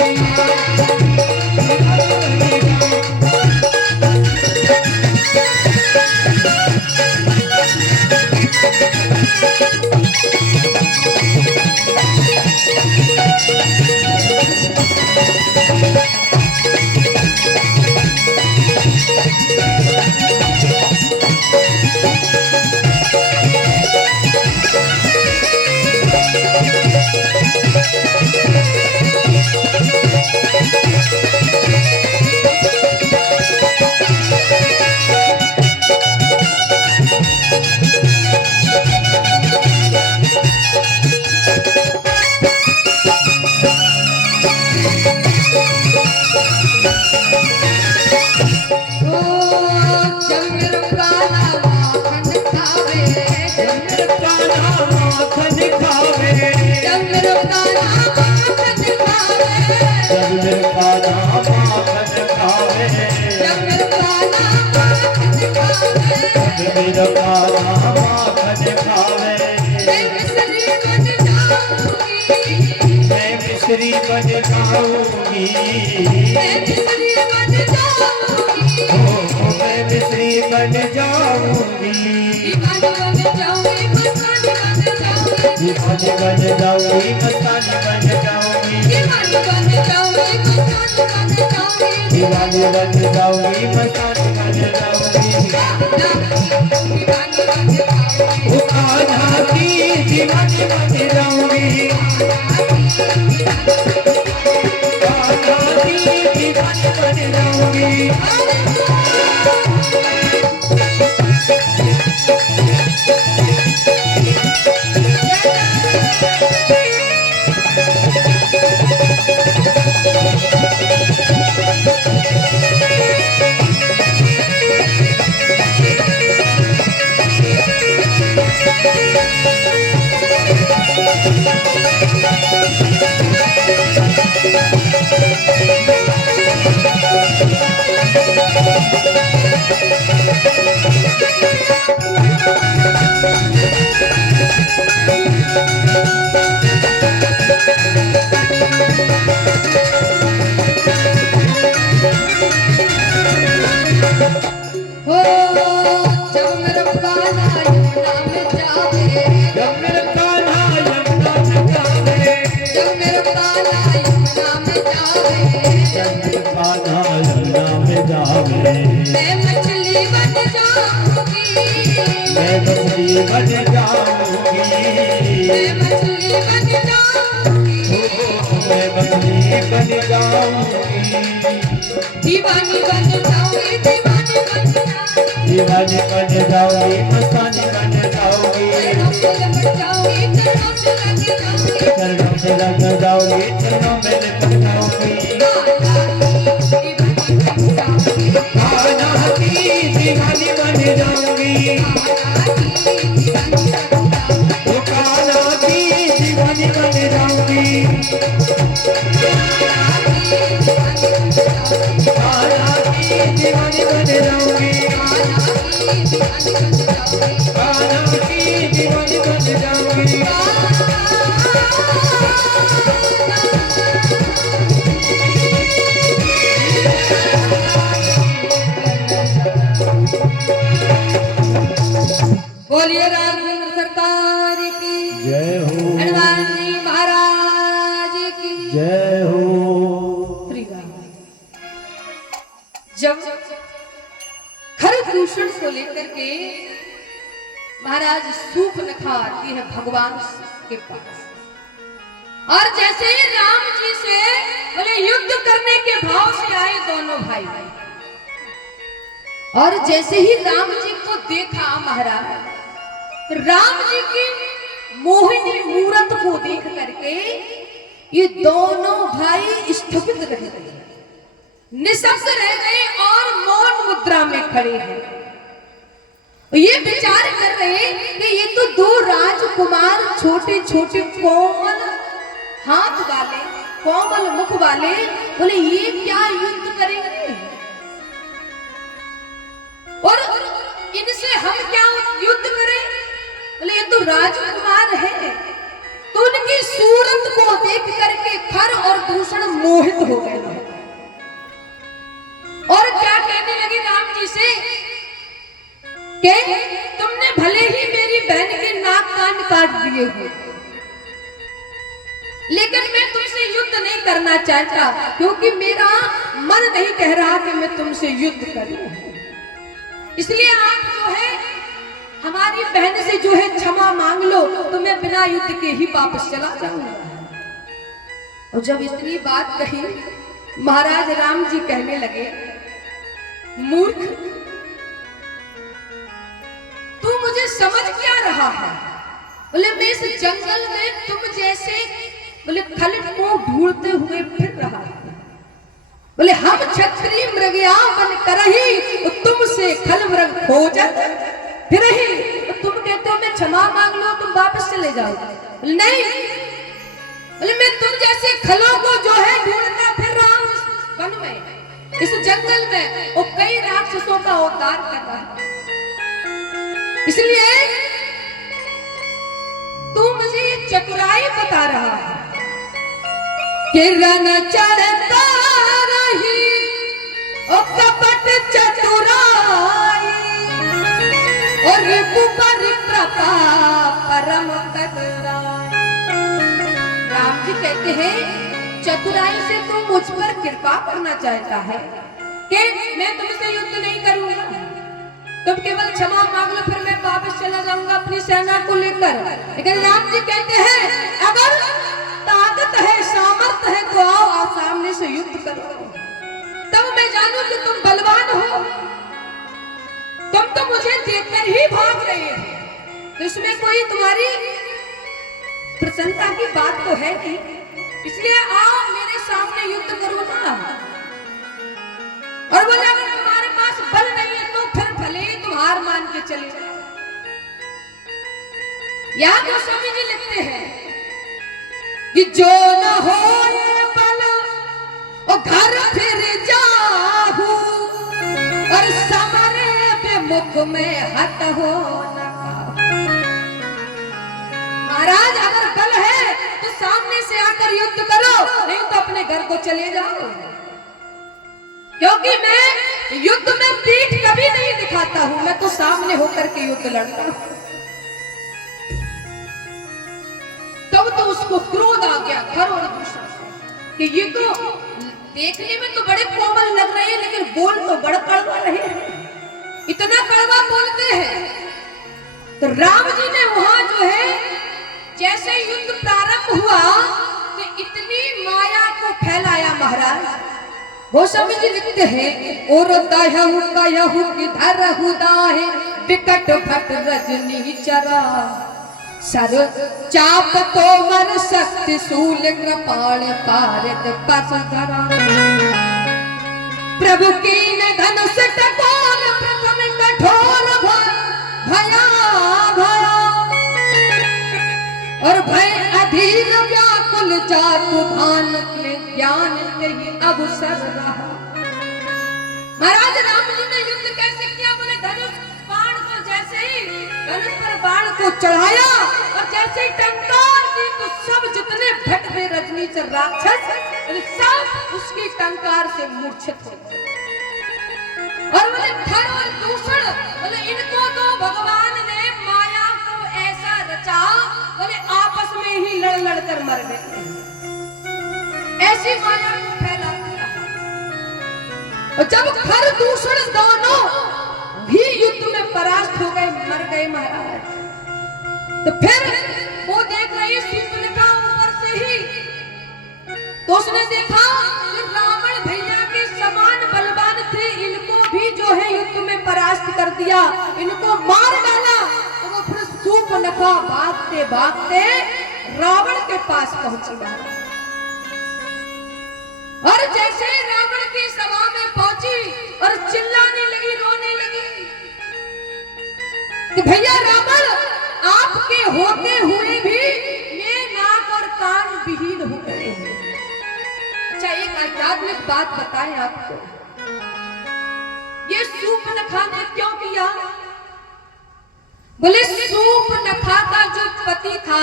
मेरा कान्हा माखन खावे मैं मिसरी बन जाऊंगी मैं मिश्री बन जाऊंगी मैं मिसरी बन जाऊंगी मैं मिश्री बन जाऊंगी दीवानी बन जाऊंगी मस्तानी बन जाऊंगी दीवानी बन जाऊंगी मस्तानी बन जाऊंगी दीवानी बन जाऊंगी मस्तानी बन जाऊंगी दीवानी बन जाऊंगी दीवानी बन जाऊंगी वो कान्हा की दीवानी बन जाऊंगी कान्हा की दीवानी बन जाऊंगी हो जब मेरा कान्हा यमुना में जावे जब मेरा कान्हा यमुना में जावे जब मेरा कान्हा यमुना में जावे जब मेरा कान्हा यमुना में जावे मैं मछली बन जाऊंगी मैं मछली बन जाऊंगी मैं मछली बन जाऊंगी मैं मछली बन जाऊंगी दीवानी बन जाऊंगी दीवानी बन जाऊंगी दीवानी बन जाऊंगी मस्तानी बन जाऊंगी चरणों से लग जाऊंगी चरणों से लग जाऊंगी चरणों में लग जाऊंगी कान्हा की दीवानी बन जाऊंगी वो कान्हा की दीवानी बन जाऊंगी कान्हा की दीवानी बन जाऊंगी कान्हा की दीवानी बन जाऊंगी बोलिए राघवेंद्र सरकार की जय हो हनुमान जी महाराज की जय हो श्री राम। जब खरदूषण को लेकर के महाराज सूर्पनखा आती है भगवान के पास और जैसे ही राम जी से बोले युद्ध करने के भाव से आए दोनों भाई और जैसे ही राम जी को देखा महाराज राम जी की मोहिनी मूरत को देख करके ये दोनों भाई स्थगित रह गए निशब्द रह गए और मौन मुद्रा में खड़े हैं ये विचार कर रहे हैं कि ये तो दो राजकुमार छोटे छोटे कोमल हाथ वाले कोमल मुख वाले बोले ये क्या युद्ध करेंगे और इनसे हम क्या युद्ध करें बोले ये तो राजकुमार है तो उनकी सूरत को देख करके खर और दूषण मोहित हो गए और क्या कहने लगे राम जी से कि तुमने भले ही मेरी बहन के नाक कान काट दिए हो लेकिन मैं तुमसे युद्ध नहीं करना चाहता क्योंकि मेरा मन नहीं कह रहा कि मैं तुमसे युद्ध करूं इसलिए आप जो है हमारी बहन से जो है क्षमा मांग लो तो मैं बिना युद्ध के ही वापस चला जाऊंगा और जब इतनी बात कही महाराज राम जी कहने लगे मूर्ख तू मुझे समझ क्या रहा है बोले मैं इस जंगल में तुम जैसे बोले खल को ढूंढते हुए फिर रहा है बोले हम क्षत्रिय मृगया बन कर ही तुमसे खल मृग खोज फिर ही तुम कहते हो मैं क्षमा मांग लो तुम वापस चले जाओ बोले नहीं बोले मैं तुम जैसे खलों को जो है ढूंढता फिर रहा हूं वन में इस जंगल में वो कई राक्षसों का अवतार कर रहा है। इसलिए तू मुझे ये चतुराई बता रहा है कि रन चढ़ता रही ओ कपट चतुराई और ऊपर कृपा परम कतराई। राम जी कहते हैं चतुराई से तू मुझ पर कृपा करना चाहता है कि मैं तुमसे युद्ध नहीं करूंगा, तुम केवल क्षमा मांग लो, फिर मैं वापस चला जाऊंगा अपनी सेना को लेकर। लेकिन राम जी कहते हैं अगर ताकत है सामर्थ्य है तो आओ आप सामने से युद्ध करो, तब मैं जानूं कि तुम बलवान हो। तुम तो मुझे देखकर ही भाग रहे हो, तो इसमें कोई तुम्हारी प्रसन्नता की बात तो है नहीं, इसलिए आओ मेरे सामने युद्ध करो ना। और बोले अगर तुम्हारे पास बल नहीं है तो फिर भले ही तुम हार मान के चले जाओ। यहाँ गोस्वामी जी लिखते हैं कि जो न हो ये बल और घर फिर जाहू और समरे पे मुख में हट हो न। महाराज अगर बल है तो सामने से आकर युद्ध करो, नहीं तो अपने घर को चले जाओ, क्योंकि मैं युद्ध में पीठ कभी नहीं दिखाता हूं, मैं तो सामने होकर के युद्ध लड़ता हूं। तब तो उसको क्रोध आ गया घर और दूसरा कि ये तो देखने में तो बड़े कोमल लग रहे हैं लेकिन बोल तो बड़ा कड़वा रहे हैं, इतना कड़वा बोलते हैं। तो राम जी ने वहां जो है जैसे युद्ध प्रारंभ हुआ तो इतनी माया को फैलाया महाराज। गोस्वामी जी लिखते हैं और दहु कहु किधर हुदाहे विकट भट रजनी चरा सर चाप तो मर शक्ति शूल कृपाण पारद पस धरा प्रभु की न धनुष टकोर प्रथम कठोर भया भया और भय अधीर व्याकुल जातु भान के ज्ञान नहीं अवसर रहा। महाराज राम जी ने युद्ध कैसे किया? बोले धनुष बाण को जैसे ही धनुष पर बाण को चढ़ाया और जैसे ही टंकार दी तो सब जितने भट में रजनी से राक्षस सब उसकी टंकार से मूर्छित हो गए। और बोले खर और दूषण, बोले इनको तो भगवान ने माया को ऐसा रचा, बोले आपस में ही लड़ लड़ कर मर गए, ऐसी माया को फैला दिया। और जब खर दूषण दोनों भी युद्ध में परास्त हो गए, मर गए महाराज, तो फिर वो देख रही शूर्पणखा ऊपर से ही, तो उसने देखा रावण भैया के समान बलवान थे, इनको भी जो है युद्ध में परास्त कर दिया, इनको मार डाला। तो वो फिर शूर्पणखा भागते भागते रावण के पास पहुंची और जैसे रावण की सभा में पहुंची और चिल्लाने लगी, रोने लगी कि भैया रावण, आपके होते हुए भी ये नाक और कान विहीन हो गए हैं। अच्छा एक आध्यात्मिक बात बताएं आपको, ये शूर्पणखा ने क्यों किया? बोले शूर्पणखा का जो पति था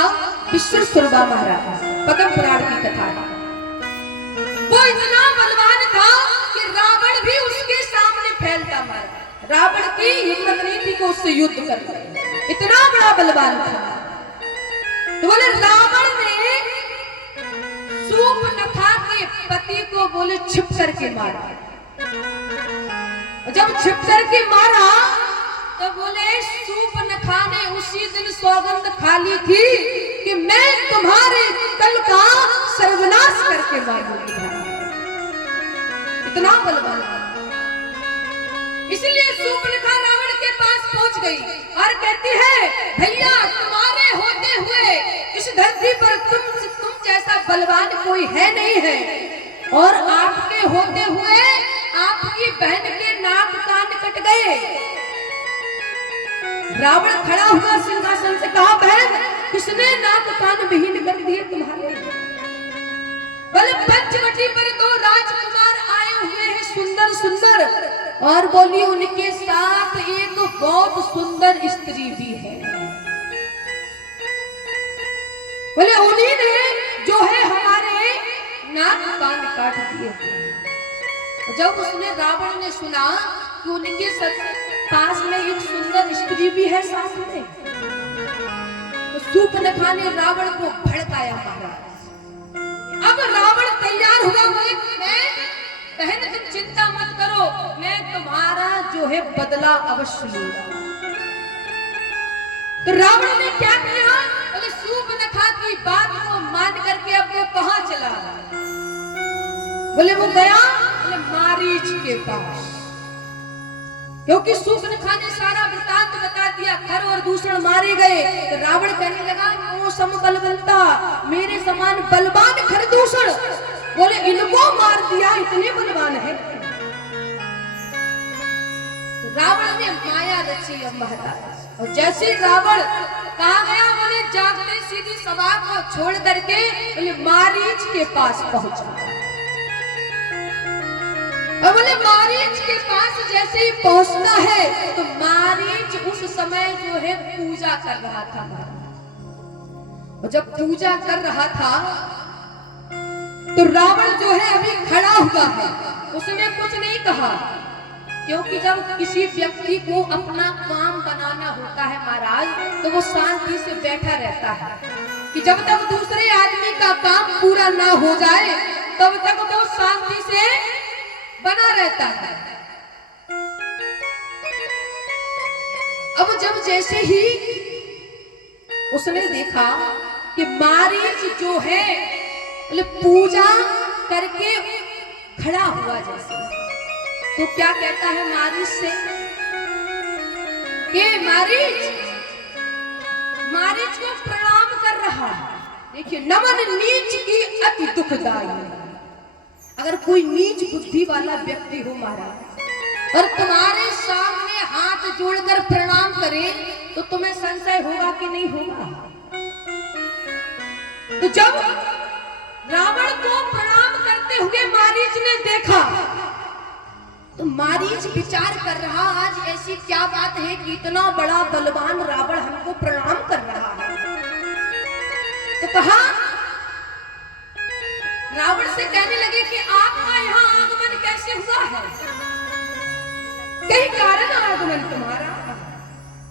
विश्वामित्र महाराज, पद्म पुराण की कथा है, वो इतना बलवान था कि रावण भी उसके सामने फैलता मारा। रावण की हिम्मत नहीं थी कि उससे युद्ध कर ले, इतना बड़ा बलवान था। तो बोले रावण ने शूर्पणखा के पति को बोले छिप करके मारा। जब छिप करके मारा तो बोले शूर्पणखा ने उसी दिन सौगंध खा ली थी कि मैं तुम्हारे कल का सर्वनाश करके मारूंगी। इतना बलवान, इसलिए शूर्पणखा रावण के पास पहुंच गई और कहती है भैया तुम्हारे होते हुए इस धरती पर तुम जैसा बलवान कोई है नहीं है, और आपके होते हुए आपकी बहन के नाक कान कट गए। रावण खड़ा हुआ सिंहासन से, कहा बहन किसने नाक कान विहीन कर दिए तुम्हारे? बोले पंचवटी पर दो राजकुमार आए हुए हैं, सुंदर और बोली उनके साथ एक बहुत सुंदर स्त्री भी है। बोले उन्हीं ने जो है हमारे नाक कान काट दिए। जब उसने रावण ने सुना कि उनके पास में एक सुंदर स्त्री भी है साथ में, तो शूर्पणखा ने रावण को भड़काया महाराज। अब रावण तैयार हुआ, बोले मैं बहन तुम चिंता मत करो, मैं तुम्हारा जो है बदला अवश्य लूंगा। तो रावण ने क्या किया, बोले शूर्पणखा की बात को मान करके अब वो कहां चला? बोले वो गया बोले मारीच के पास, क्योंकि शूर्पणखा ने सारा वृतांत बता दिया, खर और दूषण मारे गए। तो रावण कहने लगा ओ सम बलवंता, मेरे समान बलवान खरदूषण, बोले इनको मार दिया, इतने बलवान है। तो रावण ने माया रची अब महाराज। और जैसे रावण कहा गया, बोले जागते सीधी सभा को छोड़ करके बोले मारीच के पास पहुंचा। और बोले मारीच के पास जैसे ही पहुंचता है तो मारीच उस समय जो है पूजा कर रहा था। और जब पूजा कर रहा था तो रावण जो है अभी खड़ा हुआ है, उसने कुछ नहीं कहा, क्योंकि जब किसी व्यक्ति को अपना काम बनाना होता है महाराज, तो वो शांति से बैठा रहता है कि जब तक दूसरे आदमी का काम पूरा ना हो जाए तब तक वो शांति से बना रहता है। अब जब जैसे ही उसने देखा कि मारीच जो है पूजा करके खड़ा हुआ जैसे, तो क्या कहता है मारीच से कि मारीच को प्रणाम कर रहा है। देखिए नमन नीच की अति दुखदाई। अगर कोई नीच बुद्धि वाला व्यक्ति हो महाराज और तुम्हारे सामने हाथ जोड़कर प्रणाम करे तो तुम्हें संशय होगा कि नहीं होगा? तो जब रावण को प्रणाम करते हुए मारीच ने देखा तो मारीच विचार कर रहा, आज ऐसी क्या बात है कि इतना बड़ा बलवान रावण हमको प्रणाम कर रहा है। तो कहा रावण से कहने लगे कि आपका यहाँ आगमन कैसे हुआ है, कई कारण आगमन तुम्हारा।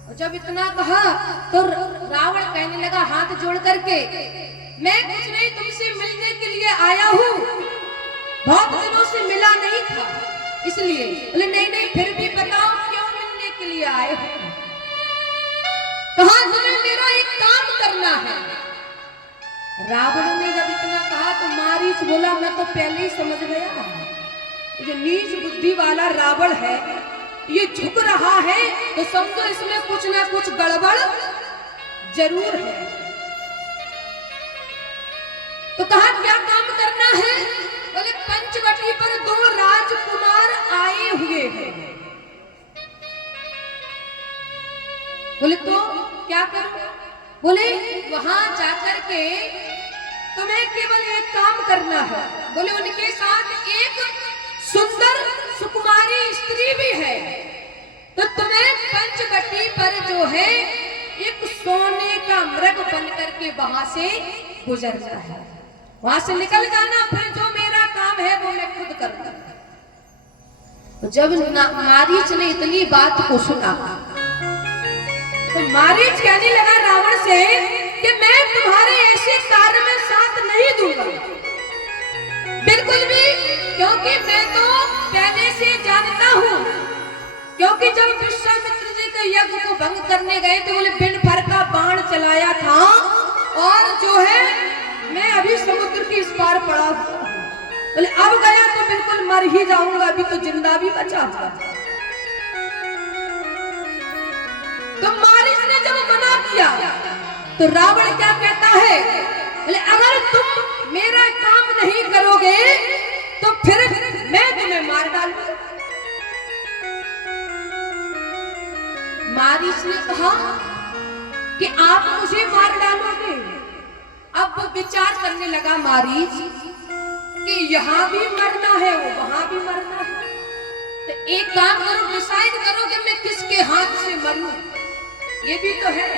और जब इतना कहा तो रावण कहने लगा हाथ जोड़ करके, मैं कुछ नहीं तुमसे मिलने के लिए आया हूँ, बहुत दिनों से मिला नहीं था इसलिए। बोले नहीं फिर भी बताओ क्यों मिलने के लिए आए हो? कहा तुम्हें मेरा एक काम करना है। रावण ने जब इतना कहा तो मारीच बोला मैं तो पहले ही समझ गया, जो नीच बुद्धि वाला रावण है ये झुक रहा है तो समझो इसमें कुछ ना कुछ गड़बड़ जरूर है। तो कहा क्या काम करना है? बोले पंचवटी पर 2 राजकुमार आए हुए हैं। बोले तो क्या करूं? बोले वहां जाकर के तुम्हें केवल एक काम करना है। बोले उनके साथ एक सुंदर सुकुमारी स्त्री भी है, तो तुम्हें पंचवटी पर जो है एक सोने का मृग बन करके वहां से गुजरना है, वहां से निकल जाना, फिर जो मेरा काम है वो मैं खुद करूंगा। तो जब मारीच ने इतनी बात को सुना तो मारीच कहने लगा रावण से कि मैं तुम्हारे ऐसे कार्य में साथ नहीं दूंगा, बिल्कुल भी, क्योंकि मैं तो पहले से जानता हूं, क्योंकि जब विश्वामित्र जी के यज्ञ को भंग करने गए तो बोले बिन भर का बाण चलाया था और जो है मैं अभी समुद्र के इस पार पड़ा हुआ, बोले अब गया तो बिल्कुल मर ही जाऊंगा, अभी तो जिंदा भी बचा था। तो मारीच ने जब मना किया तो रावण क्या कहता है? बोले अगर तुम मेरा काम नहीं करोगे तो फिर मैं तुम्हें मार डालूंगा। मारीच ने कहा कि आप मुझे मार डालोगे। अब वो विचार करने लगा मारीच कि यहाँ भी मरना है वो वहां भी मरना है, तो एक काम करो, डिसाइड करो कि मैं किसके हाथ से मरूं, ये भी तो है।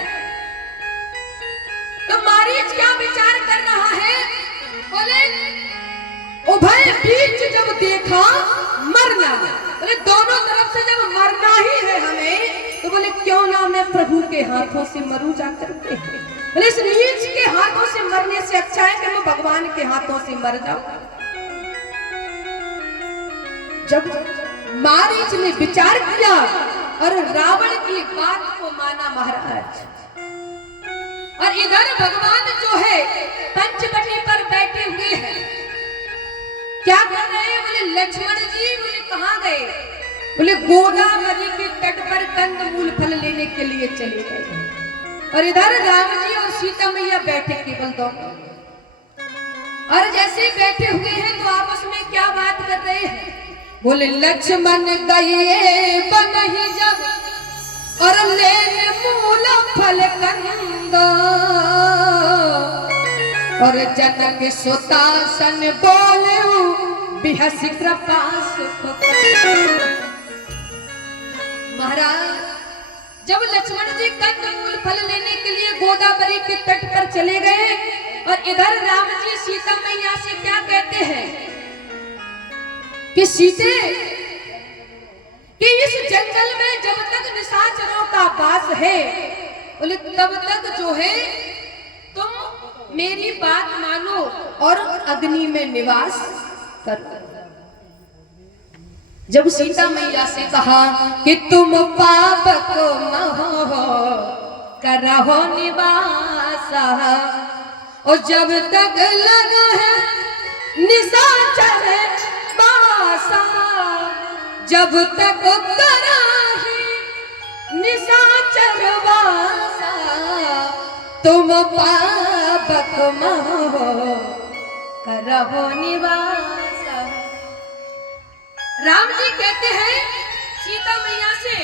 तो मारीच क्या विचार कर रहा है, बोले उभय बीच जब देखा मरना, बोले दोनों तरफ से जब मरना ही है हमें, तो बोले क्यों ना मैं प्रभु के हाथों से मरूं जाकर के। बोले इस नीच के हाथों से मरने से अच्छा है कि मैं भगवान के हाथों से मर जाऊं। जब मारीच ने विचार किया और रावण की बात को माना महाराज, और इधर भगवान जो है पंचवटी पर बैठे हुए हैं, क्या कर रहे हैं, बोले लक्ष्मण जी बोले कहाँ गए, बोले गोदावरी के तट पर कंदमूल फल लेने के लिए चले गए। और इधर राम जी और सीता मैया बैठे केवल दोनों, और जैसे बैठे हुए हैं तो आपस में क्या बात कर रहे हैं, बोले लक्ष्मण गए बनहि जब और लेने मूल फल कंद, और जनक सुतासन बोले बिहसी कृपा सुख। महाराज जब लक्ष्मण जी कंदमूल फल लेने के लिए गोदावरी के तट पर चले गए, और इधर राम जी सीता मैया से क्या कहते हैं कि सीते कि इस जंगल में जब तक निशाचरों का वास है, बोले तब तक जो है तुम मेरी बात मानो और अग्नि में निवास करो। जब सीता मैया से कहा कि तुम पाप को महो करहो निवास, और जब तक लगा है निशाचर बासा, जब तक करा है निशाचर बासा, तुम पाप को महो करहो निवास। राम जी कहते हैं सीता मैया से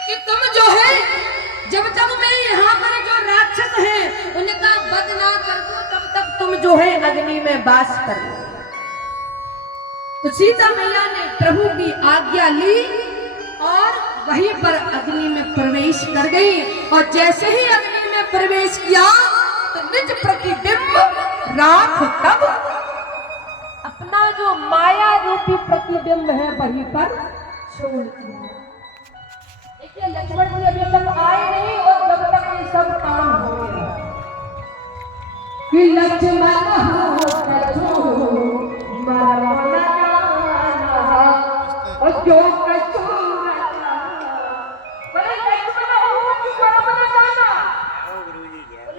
कि तुम जो है जब तक मैं यहाँ पर जो राक्षस हैं उनका वध ना कर दो, तब तक तुम जो है अग्नि में वास कर लो। तो सीता मैया ने प्रभु की आज्ञा ली और वहीं पर अग्नि में प्रवेश कर गई, और जैसे ही अग्नि में प्रवेश किया तो निज प्रतिबिंब राख तब अपना जो माया रूपी प्रतिबिंब है वहीं पर छोड़ दिया। देखिए लक्ष्मण जी अभी तक आए नहीं, और जब तक ये सब काम हो गया कि लक्ष्मण और जो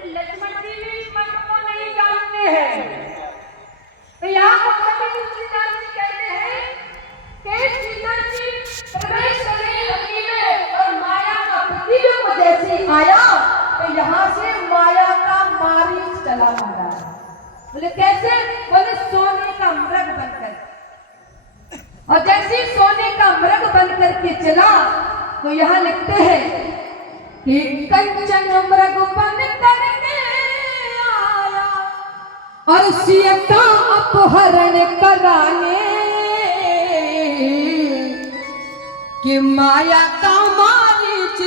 लक्ष्मण जी भी इस मंत्र को नहीं जानते हैं। तो यहाँ कहते हैं कि सीता जी प्रवेश करें अग्नि में, और माया का प्रतिबिंब जैसे आया तो यहाँ से माया का मारीच चला मारा। बोले कैसे, बोले सोने का मृग बनकर, और जैसे सोने का मृग बनकर के चला तो यहाँ लिखते हैं कि कंचन मृग बन करके आया और सीता अपहरण कराने कि माया का